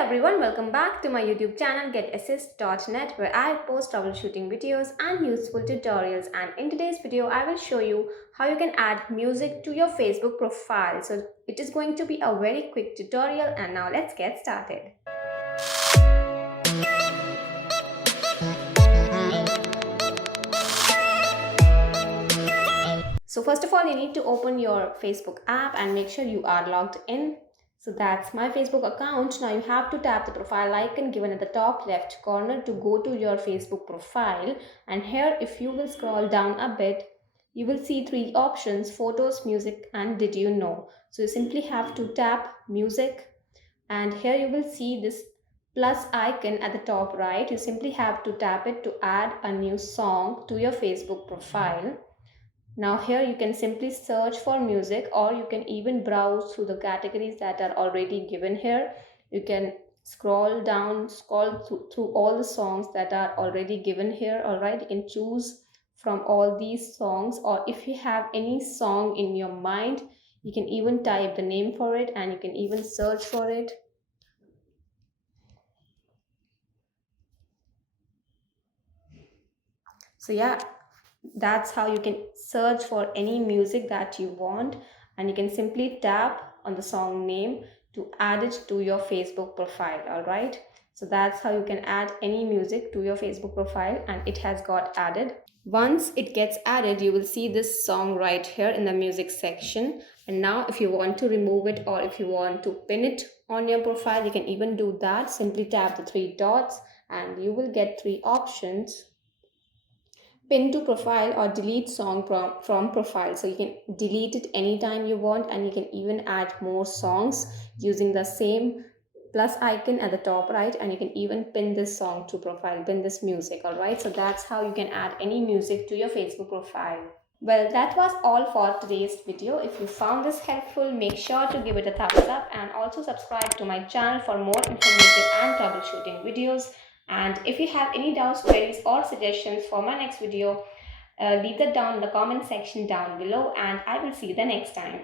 everyone, welcome back to my YouTube channel GetAssist.net, where I post troubleshooting videos and useful tutorials. And in today's video I will show you how you can add music to your Facebook profile. So it is going to be a very quick tutorial, and now let's get started. So first of all, you need to open your Facebook app and make sure you are logged in. So that's my Facebook account. Now you have to tap the profile icon given at the top left corner to go to your Facebook profile. And here, if you will scroll down a bit, you will see three options: photos, music, and did you know. So you simply have to tap music, and here you will see this plus icon at the top right. You simply have to tap it to add a new song to your Facebook profile. Now here you can simply search for music, or you can even browse through the categories that are already given here. You can scroll down, through all the songs that are already given here. All right, you can choose from all these songs, or if you have any song in your mind, you can even type the name for it and you can even search for it. So yeah, that's how you can search for any music that you want, and you can simply tap on the song name to add it to your Facebook profile. All right, so that's how you can add any music to your Facebook profile, and it has got added. Once it gets added, you will see this song right here in the music section. And now if you want to remove it, or if you want to pin it on your profile, you can even do that. Simply tap the three dots and you will get three options: pin to profile or delete song from profile. So you can delete it anytime you want, and you can even add more songs using the same plus icon at the top right, and you can even pin this song to profile, pin this music. All right, so that's how you can add any music to your Facebook profile. Well, that was all for today's video. If you found this helpful, make sure to give it a thumbs up and also subscribe to my channel for more informative and troubleshooting videos. And if you have any doubts, queries, or suggestions for my next video, leave that down in the comment section down below, and I will see you the next time.